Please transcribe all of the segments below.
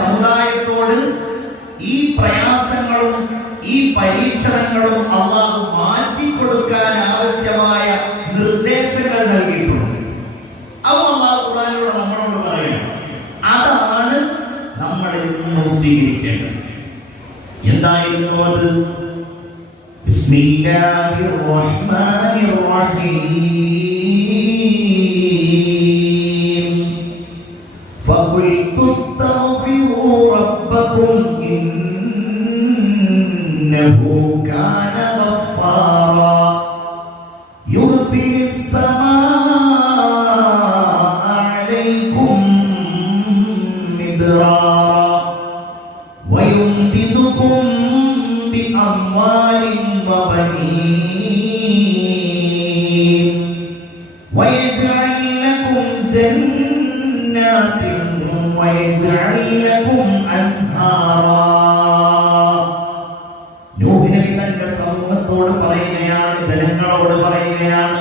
സമുദായത്തോട് ഈ പ്രയാസങ്ങളും ഈ പരീക്ഷണങ്ങളും അള്ളാഹ് മാറ്റി കൊടുക്കാൻ ആവശ്യമായ നിർദ്ദേശങ്ങൾ നൽകിയിട്ടുണ്ട്. അവ അള്ളാഹു ഖുർആനിലൂടെ നമ്മളോട് പറയണം അതാണ് നമ്മൾ ഇന്നും സ്വീകരിക്കേണ്ടത്. എന്തായിരുന്നു അത്? ബിസ്മില്ലാഹിർ റഹ്മാനിർ റഹീം. بأموال وبنين ويجعل لكم جنات ويجعل لكم أنهارا നൂഹ് നബി തന്റെ സമൂഹത്തോട് പറയുകയാണ് ജനങ്ങളോട് പറയുകയാണ്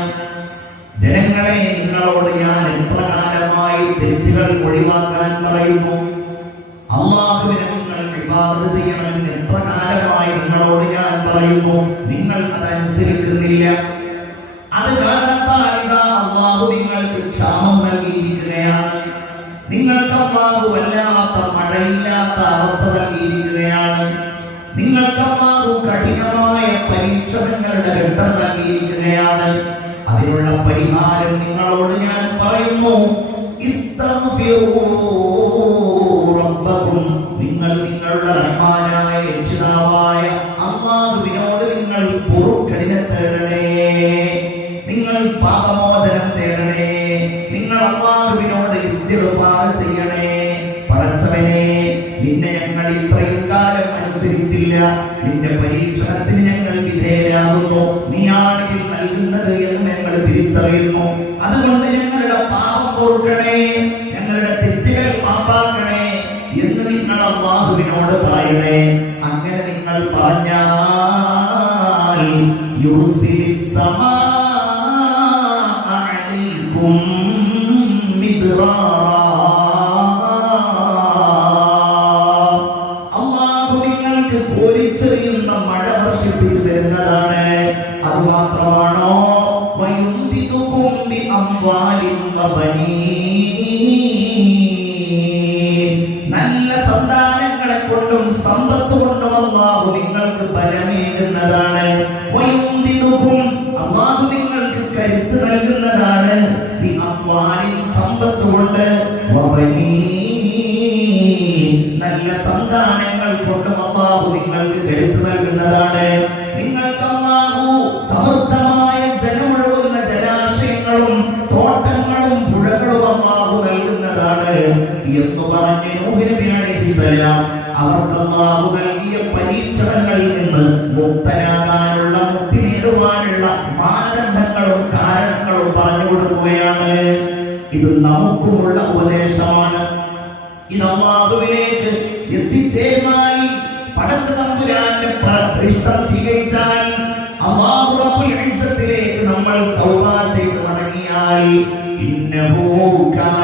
ജനങ്ങളെ നിങ്ങളോട് ഞാൻ എത്ര കാലമായി തെറ്റുകൾ ഒഴിവാക്കാൻ പറയുന്നു അള്ളാഹുവിനെ നിങ്ങൾ വിവാദ ചെയ്യണമെന്ന് എത്ര കാലമായി നിങ്ങളോട് പറയുന്നു നിങ്ങൾ അതനുസരിക്കുന്നില്ല. അത് കാരണത്താൽ അള്ളാഹു നിങ്ങൾക്ക് ക്ഷാമം നൽകിയിരിക്കുകയാണ്. നിങ്ങൾക്ക് അള്ളാഹു വല്ലാത്ത മഴയില്ലാത്ത അവസ്ഥ നൽകിയിരിക്കുകയാണ്. നിങ്ങൾക്ക് അള്ളാഹു കഠിനമായ പരീക്ഷണങ്ങളുടെ ഘട്ടം നൽകിയിരിക്കുകയാണ്. അതിനുള്ള പരിഹാരം നിങ്ങളോട് ഞാൻ പറയുന്നു. ഇസ്തഗ്ഫിറൂ നീയാണെങ്കിൽ നൽകുന്നത് എന്ന് ഞങ്ങൾ തിരിച്ചറിയുന്നു. അതുകൊണ്ട് ഞങ്ങളുടെ പാപം പൊറുക്കണേ ഞങ്ങളുടെ തെറ്റുകൾ മാപ്പാക്കണേ എന്ന് നിങ്ങൾ അള്ളാഹുവിനോട് പറയണേ. അങ്ങനെ നിങ്ങൾ പറഞ്ഞാൽ. അള്ളാഹു നിങ്ങൾക്ക് കോരിച്ചെറിയുന്ന മഴ വർഷിപ്പിച്ചു തരുന്നതാണ് അത് മാത്രമാണോ. നല്ല സന്താനങ്ങളെ കൊണ്ടും സമ്പത്ത് കൊണ്ടും അള്ളാഹു നിങ്ങൾക്ക് പരമേകുന്നതാണ്. അള്ളാഹു നിങ്ങൾക്ക് കരുത്ത് നൽകുന്നതാണ്. സമ്പത്ത് കൊണ്ട് നിങ്ങൾക്ക് ധരിപ്പ് നൽകുന്നതാണ്. നിങ്ങൾക്ക് അള്ളാഹു സമൃദ്ധമായ ജലമൊഴുകുന്ന ജലാശയങ്ങളും തോട്ടങ്ങളും പുഴകളും അള്ളാഹു നൽകുന്നതാണ് എന്ന് പറഞ്ഞ് നൂഹ് നബി അലൈഹിസ്സലാം അവർക്ക് അള്ളാഹു നൽകിയ പരീക്ഷണങ്ങളിൽ നിന്ന് മുക്തരാകാനുള്ള മുക്തി നേടുവാനുള്ള മാനദണ്ഡങ്ങളും കാരണങ്ങളും പറഞ്ഞു കൊടുക്കുകയാണ്. ഇത് നമുക്കുമുള്ള ഉപദേശമാണ്. ഇത് അള്ളാഹുവിലേക്ക് ഇഷ്ടം സ്വീകരിച്ചാൽ അള്ളാഹു റബ്ബുൽ നമ്മൾ തൗബ ചെയ്ത് മടങ്ങിയാൽ ഇന്നഹു കാന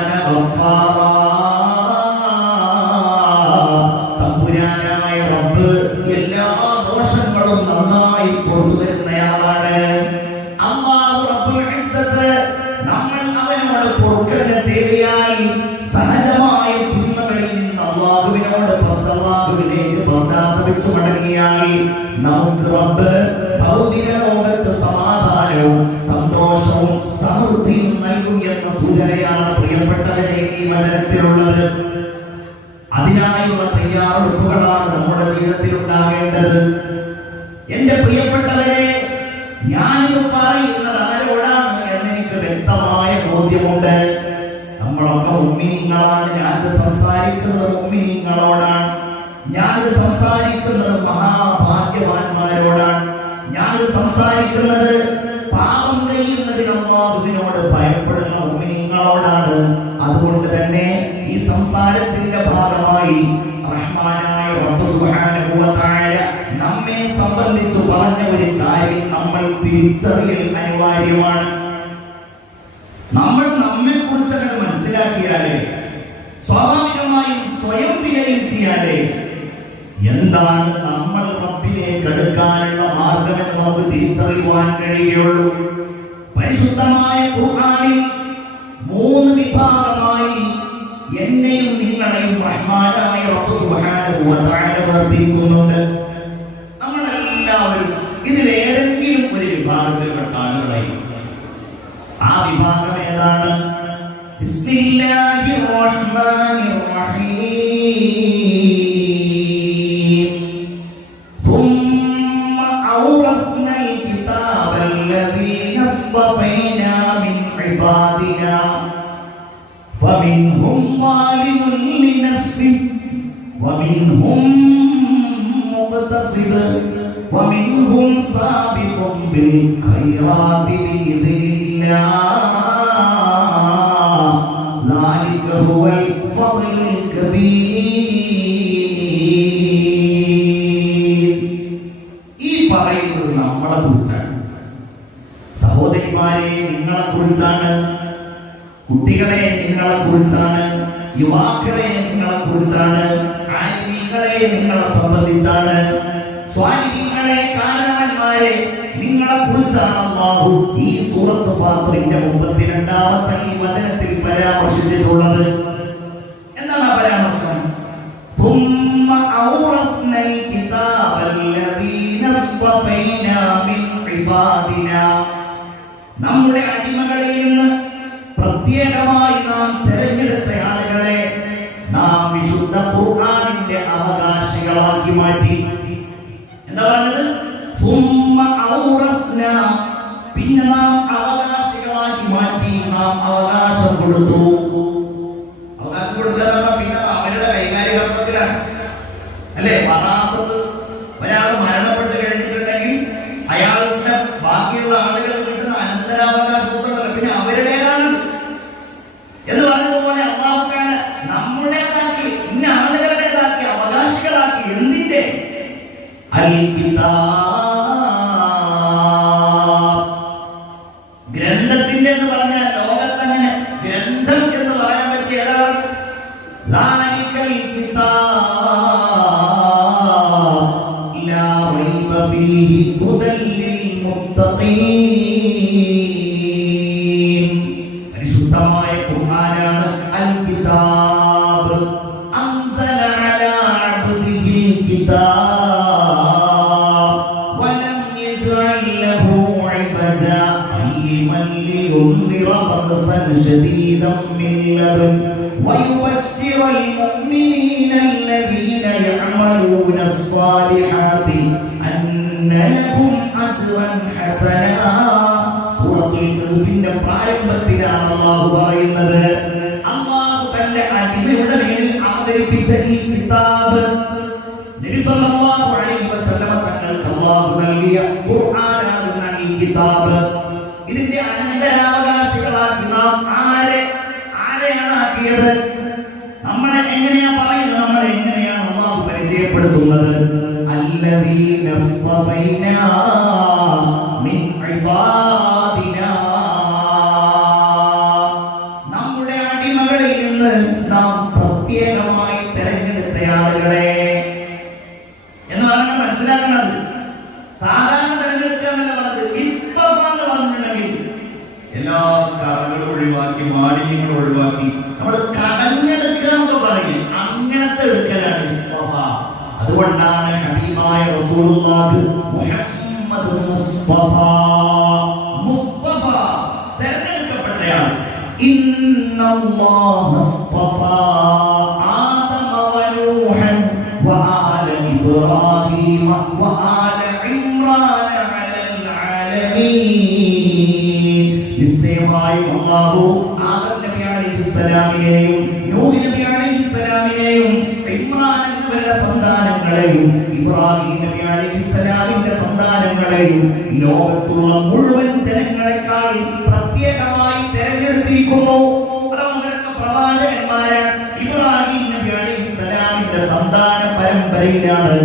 തയ്യാറെടുപ്പുകളാണ് നമ്മുടെ ജീവിതത്തിൽ ഉണ്ടാകേണ്ടത് എന്റെ പ്രിയപ്പെട്ടവരെ ഞാനിത് പറയുന്നത് ആരോടാണ് എന്ന് എനിക്ക് വ്യക്തമായ ബോധ്യമുണ്ട്. നമ്മളൊക്കെ ഉമ്മിനിങ്ങളാണ്. ഞാനിത് സംസാരിക്കുന്നത് ഉമ്മിനിങ്ങളോടാണ്. ഞാനിത് സംസാരിക്കുന്നത് മഹാഭാഗ്യവാന്മാരോടാണ്. ഞാനിത് സംസാരിക്കുന്നത് പാപം ചെയ്യുന്നതിന് ഭയപ്പെടുന്ന ഉമ്മീങ്ങളോടാണ് അതുകൊണ്ട് തന്നെ ഈ സംസാരത്തിന്റെ ഭാഗമായി തആല നമ്മെ സംബന്ധിച്ച് പറഞ്ഞ ഒരു കാര്യം നമ്മൾ തിരിച്ചറിയൽ അനിവാര്യമാണ്. നമ്മൾ നമ്മെ കുറിച്ച് മനസ്സിലാക്കിയാലേ സ്വാഭാവികമായും സ്വയം വിലയിരുത്തിയാലേ എന്താണ് നമ്മൾ റബ്ബിലേക്ക് മാർഗം മാർഗമെന്ന് നമുക്ക് തിരിച്ചറിയുവാൻ കഴിയുള്ളൂ. പരിശുദ്ധമായ ഖുർആനിൽ മൂന്ന് വിഭാഗമായി എന്നെയും നിങ്ങളെയും റഹ്മാനായ റബ്ബ് സുബ്ഹാനഹു വ തആല بالخيرات بإذن الله പരാമർശിച്ചിട്ടുള്ളത് എന്താണ് ആ പരാമർശം ثم أورثنا الكتاب الذين اصطفينا من عبادنا നമ്മുടെ അടിമകളിൽ നിന്ന് പ്രത്യേകമായി നാം തെരഞ്ഞെടുത്ത ആളുകളെ നാം വിശുദ്ധ ഖുർആനിന്റെ അവകാശികളാക്കി മാറ്റി എന്താ പറഞ്ഞത് ثم أورثنا പിന്നെ നാം അവകാശികളാക്കി മാറ്റി നാം അവകാശം കൊടുത്തു. അവകാശം കൊടുക്കുക പിന്നെ അവരുടെ കൈകാര്യകർത്തത്തിലാണ് അല്ലേ? വറാസത്ത് ഒരാൾ മരണപ്പെട്ട് കഴിഞ്ഞിട്ടുണ്ടെങ്കിൽ അയാളുടെ ബാക്കിയുള്ള ആളുകൾ കിട്ടുന്ന അനന്തരാവകാശത്തുണ്ടല്ലോ പിന്നെ അവരുടേതാണ്. എന്ന് പറഞ്ഞതുപോലെ അള്ളാഹുക്കാണ് നമ്മുടേതാക്കി ഇന്ന ആളുകളുടേതാക്കി അവകാശികളാക്കി എന്തിന്റെ അൽ പ്രാരംഭത്തിലാണ് അല്ലാഹു പറയുന്നത്. അല്ലാഹു തന്റെ അടിമയുടെ മേൽ അവതരിപ്പിച്ച ഈ കിതാബ് നബി സല്ലല്ലാഹു അലൈഹി വസല്ലമ തങ്ങൾക്ക് അല്ലാഹു നൽകിയ ഖുർആനാകുന്ന ഈ കിതാബ്. ഇതിന്റെ അനന്തരാവകാശികളാക്കി നാം ആരെ? ആരെയാണ് ആക്കിയത് നമ്മളെ എങ്ങനെയാ പറയുന്നത്? നമ്മളെ എങ്ങനെയാണ് അള്ളാഹു പരിചയപ്പെടുത്തുന്നത്? അല്ലദീന അതുകൊണ്ടാണ് ഹബീബായ റസൂലുള്ളാഹി മുഹമ്മദ് മുസ്തഫ. മുസ്തഫ തെരഞ്ഞെടുക്കപ്പെട്ടയാൾ. ഇന്നല്ലാഹ മുസ്തഫ. ആദമ വനൂഹൻ വആല ഇബ്രാഹീമ വആല ഇമ്രാന അലൽ ആലമീൻ. നിശ്ചയമായും അല്ലാഹു അലൈഹിസ്സലാമിനെയും നൂഹ് നബി സന്താനങ്ങളെയും ഇബ്രാഹിം അലൈഹിസ്സലാമിന്റെ സന്താനങ്ങളെയും ലോകത്തുള്ള മുഴുവൻ ജനങ്ങളെക്കാൾ പ്രത്യേകമായി തെരഞ്ഞെടുത്തിരിക്കുന്നു. ഇബ്രാഹിം അലൈഹിസ്സലാമിന്റെ സന്താന പരമ്പരയിലാണ്.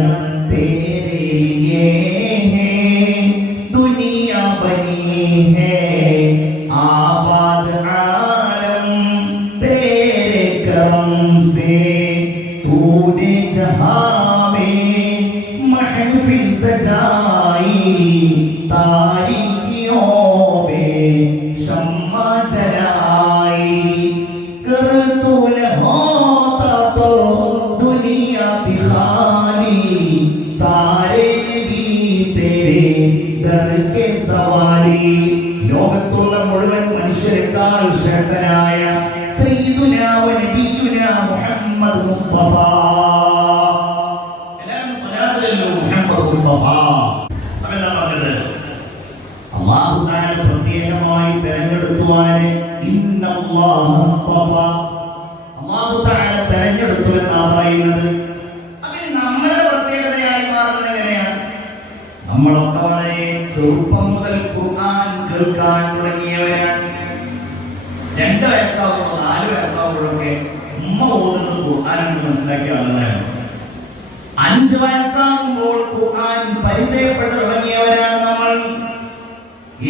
ദുനിയ ബനീ ഹേ ലോകത്തുള്ള മുഴുവൻ മനുഷ്യരെക്കാൾ ശ്രേഷ്ഠനായ മുഹമ്മദ് മുസ്തഫ. മുഹമ്മദ് മുസ്തഫ. അള്ളാഹു പ്രത്യേകമായി തെരഞ്ഞെടുക്കുവാൻ ഇന്നല്ലാഹ ചെറുപ്പം മുതൽ ഖുർആൻ കേൾക്കാൻ തുടങ്ങിയവരാണ്. രണ്ട് വയസ്സാവുമ്പോൾ നാല് വയസ്സാവുമ്പോഴൊക്കെ ഉമ്മ ഓതുന്നത് ഖുർആാനെന്ന് മനസ്സിലാക്കിയ ആളുകളായിരുന്നു അഞ്ച് വയസ്സാകുമ്പോൾ ഖുർആൻ പരിചയപ്പെട്ടു തുടങ്ങിയവരാണ് നമ്മൾ.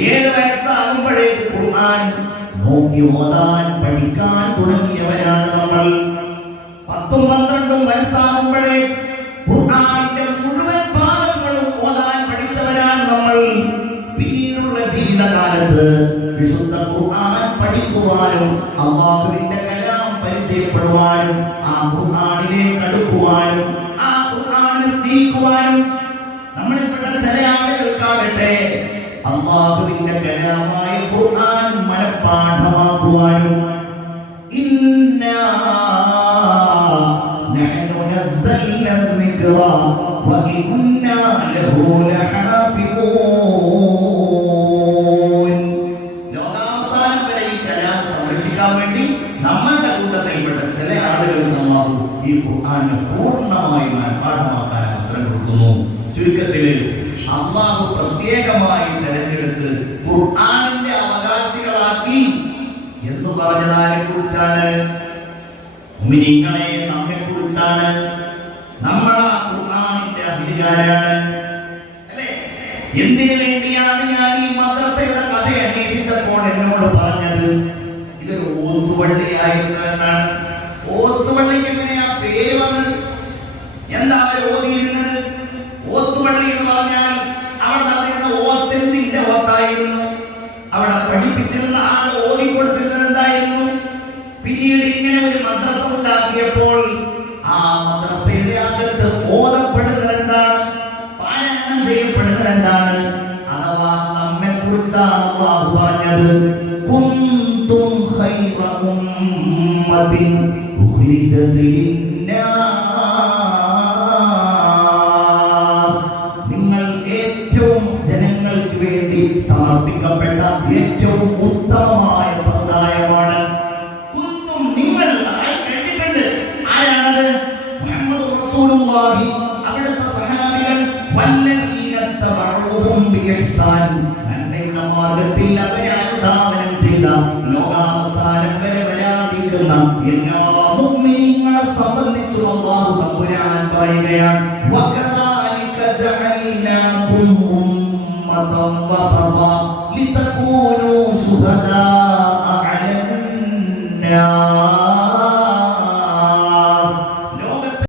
ഏഴ് വയസ്സാകുമ്പോഴേക്ക് ഖുർആൻ നോക്കി ഓതാൻ പഠിക്കാൻ തുടങ്ങിയവരാണ് നമ്മൾ. പത്തും പന്ത്രണ്ടും വയസ്സാകുമ്പോഴേ ഖുർആനിന്റെ മുഴുവൻ ഭാഗങ്ങളും ഓതാൻ പഠിച്ചവരാണ് നമ്മൾ. പിന്നീടുള്ള ജീവിതകാലത്ത് വിശുദ്ധ ഖുർആൻ പഠിക്കുവാനും അള്ളാഹുവിന്റെ കലാം പരിചയപ്പെടുവാനും ആ ഖുർആനിലേക്ക് അടുക്കുവാനും ആ ഖുർആനെ സ്നേഹിക്കുവാനും നമ്മളിൽപ്പെട്ട ചില ആളുകൾക്കാകട്ടെ അള്ളാഹുവിന്റെ കലാമായ ഖുർആൻ മനഃപ്പാഠമാക്കുവാനും إنا نحن نزلنا الذكر وإنا له لحافظون ഖുർആനെ പൂർണമായി മനഃപ്പാഠമാക്കാൻ അവസരം കൊടുക്കുന്നു. ചുരുക്കത്തിൽ അള്ളാഹു പ്രത്യേകമായി തെരഞ്ഞെടുത്ത് ഖുർആനിന്റെ അവകാശികളാക്കി എന്ന് പറഞ്ഞത് ആരെ കുറിച്ചാണ്. മുഅ്മിനീങ്ങളെ നമ്മെ കുറിച്ചാണ്. നമ്മൾ ഖുർആാനിന്റെ അഭിചാരാണ് എന്തിനു വേണ്ടിയാണ് ഞാൻ ഈ മദ്രസയുടെ കഥ അന്വേഷിച്ചപ്പോൾ എന്നോട് പറഞ്ഞത്? ഇതൊരു ഓത്തുപള്ളിയായിരുന്നു എന്നാണ്. ഉമ്മത്തിൻ ഉഖ്രിജത് ലിന്നാസ്. നിങ്ങൾ ഏറ്റവും ജനങ്ങൾക്ക് വേണ്ടി സമർപ്പിക്കപ്പെട്ട ഏറ്റവും ഉത്തമമായ സമുദായമാണ്. കുന്തും നിങ്ങൾ ആയി കണ്ടിട്ടുണ്ട് ആരാണത്? മുഹമ്മദ് റസൂലുള്ളാഹി. അവിടുത്തെ സഹാബികൾ വല്ലദീന തബഉഹും ബിഇഹ്സാൻ. പറയുകയാണ് വക